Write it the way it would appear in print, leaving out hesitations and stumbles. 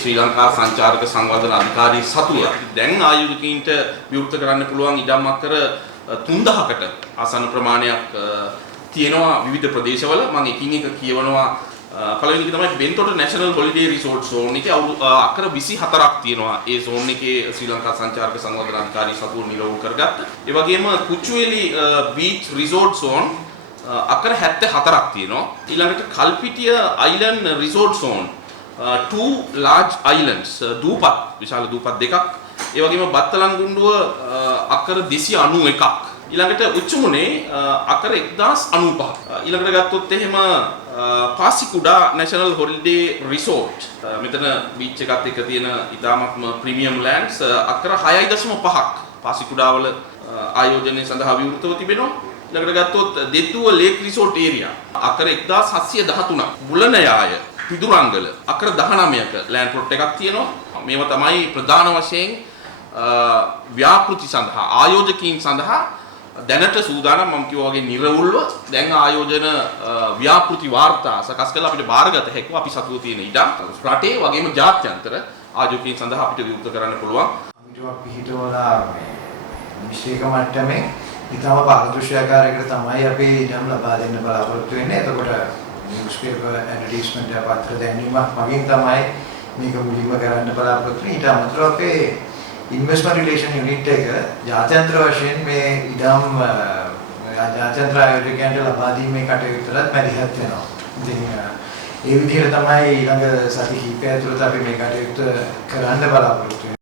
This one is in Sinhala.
ශ්‍රී ලංකා සංචාරක සංවර්ධන අධිකාරී සතුව දැන් ආයෝජකයින්ට විවෘත කරන්න පුළුවන් ඉඩම් අක්කර 3000කට ආසන්න ප්‍රමාණයක් තියෙනවා විවිධ ප්‍රදේශවල. මම එකින් එක කියවනවා. පළවෙනි එක තමයි Bentota national holiday resort zone එකේ අක්කර 24ක් තියෙනවා. ඒ zone එකේ ශ්‍රී ලංකා සංචාරක සංවර්ධන අධිකාරී සතුව නිරවුල් කරගත්ත. ඒ වගේම කුච්චුවේලි බීච් රිසෝට් zone අක්කර 74ක් තියෙනවා. ඊළඟට Kalpitiya island resort zone 2 large islands දූපත් විශාල දූපත් දෙකක්. ඒ වගේම බත්තලන්ගුණ්ඩුව අක්කර 291ක්. ඊළඟට උච්චමුනේ අක්කර 1095ක්. ඊළඟට ගත්තොත් එහෙම පාසිකුඩා නැෂනල් හොලිඩේ රිසෝට් මෙතන බීච් එකත් එක්ක තියෙන ඉතාමත්ම ප්‍රීමියම් ලෑන්ඩ්ස් අක්කර 6.5ක් පාසිකුඩා වල ආයෝජනය සඳහා විවෘතව තිබෙනවා. ඊළඟට ගත්තොත් දෙතුව ලේක් රිසෝට් ඒරියා අක්කර 1713ක්. බුලනයාය පිදුරංගල අක්කර 19ක ලෑන්ඩ් ප්ලොට් එකක් තියෙනවා. මේවා තමයි ප්‍රධාන වශයෙන් ව්‍යාපෘති සඳහා ආයෝජකයින් සඳහා දැනට සූදානම් මම කිව්වා වගේ නිර්වුල්ව දැන් ආයෝජන ව්‍යාපෘති වාර්තා සකස් කරලා අපිට බාරගත හැකිව අපි සතුව තියෙන ඉඩම් රටේ වගේම ජාත්‍යන්තර ආයෝජකයින් සඳහා අපිට විවෘත කරන්න පුළුවන්. අපිට පිහිටවලා විශේෂ මට්ටමේ ඊටම පාරදර්ශකකාරයකට තමයි අපි ඉඩම් ලබා දෙන්න බලාපොරොත්තු වෙන්නේ. එතකොට නිවුස්පේපර් ඇඩ්වර්ටයිස්මන්ට් පත්‍ර දැන්වීමක් මගින් තමයි මේක මුලින්ම කරන්න බලාපොරොත්තු වෙන්නේ. ඊට අමතරව අපේ ඉන්වෙස්ට්මන්ට් රිලේෂන් යුනිට් එක ජාත්‍යන්තර වශයෙන් මේ ඉඩම් ජාත්‍යන්තර ආයෝජකයන්ට ලබා දීමේ කටයුතුවලත් මැදිහත් වෙනවා. ඉතින් ඒ විදිහට තමයි ඊළඟ සති කිහිපය තුළත අපි මේ කටයුතු කරන්න බලාපොරොත්තු වෙන්නේ.